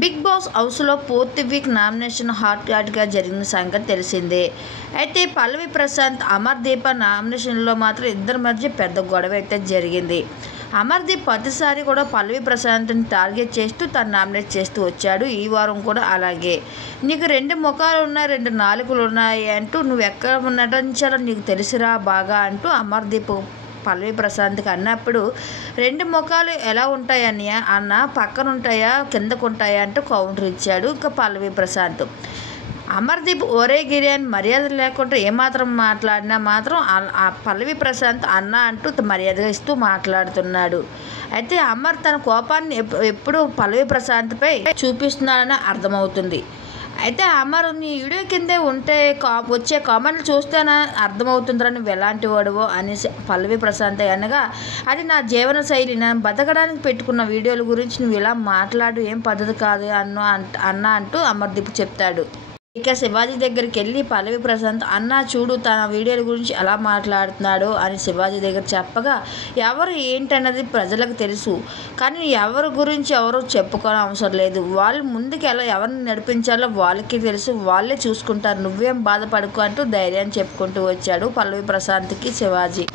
Big boss హౌస్లో పూర్తి week nomination హాట్గా జరిగిన సంగతి తెలిసిందే. అయితే పల్లవి ప్రశాంత్, అమర్దీప్ నామినేషన్లో మాత్రం ఇద్దరి మధ్య పెద్ద గొడవ అయితే జరిగింది. అమర్దీప్ ప్రతిసారి కూడా పల్లవి ప్రశాంత్ని టార్గెట్ చేస్తూ తను నామినేట్ చేస్తూ వచ్చాడు. ఈ వారం కూడా అలాగే, నీకు 2 ముఖాలు ఉన్నాయి, 2 నాలుకలు ఉన్నాయి అంటూ నువ్వు ఎక్కడ నటించాలో నీకు తెలుసురా బాగా అంటూ అమర్దీప్ పల్లవి ప్రశాంత్కి అన్నప్పుడు, 2 ముఖాలు ఎలా ఉంటాయని అన్న, పక్కన ఉంటాయా కిందకు ఉంటాయా అంటూ కౌంటర్ ఇచ్చాడు ఇంకా పల్లవి ప్రశాంత్. అమర్దీప్ ఒరే గిరి అని మర్యాద లేకుండా ఏమాత్రం మాట్లాడినా మాత్రం ఆ పల్లవి ప్రశాంత్ అన్న అంటూ మర్యాదగా ఇస్తూ మాట్లాడుతున్నాడు. అయితే అమర్ తన కోపాన్ని ఎప్పుడు పల్లవి ప్రశాంత్పై చూపిస్తున్నాడని అర్థమవుతుంది. అయితే అమర్ నీ వీడియో కిందే ఉంటే వచ్చే కామెంట్లు చూస్తేనే అర్థమవుతుందిరా నువ్వు ఎలాంటి వాడువో అనేసి పల్లవి ప్రశాంత్ అనగా, అది నా జీవన శైలి, నేను బతకడానికి పెట్టుకున్న వీడియోల గురించి నువ్వు ఇలా మాట్లాడు ఏం పద్ధతి కాదు అన్న అంటూ అమర్దీప్ చెప్తాడు. ఇక శివాజీ దగ్గరికి వెళ్ళి పల్లవి ప్రశాంత్ అన్న చూడు తన వీడియోల గురించి ఎలా మాట్లాడుతున్నాడో అని శివాజీ దగ్గర చెప్పగా, ఎవరు ఏంటన్నది ప్రజలకు తెలుసు, కానీ ఎవరి గురించి ఎవరు చెప్పుకోవడం అవసరం లేదు, వాళ్ళు ముందుకు ఎవరిని నడిపించాలో వాళ్ళకి తెలుసు, వాళ్ళే చూసుకుంటారు, నువ్వేం బాధపడుకో అంటూ ధైర్యాన్ని చెప్పుకుంటూ వచ్చాడు పల్లవి ప్రశాంత్కి శివాజీ.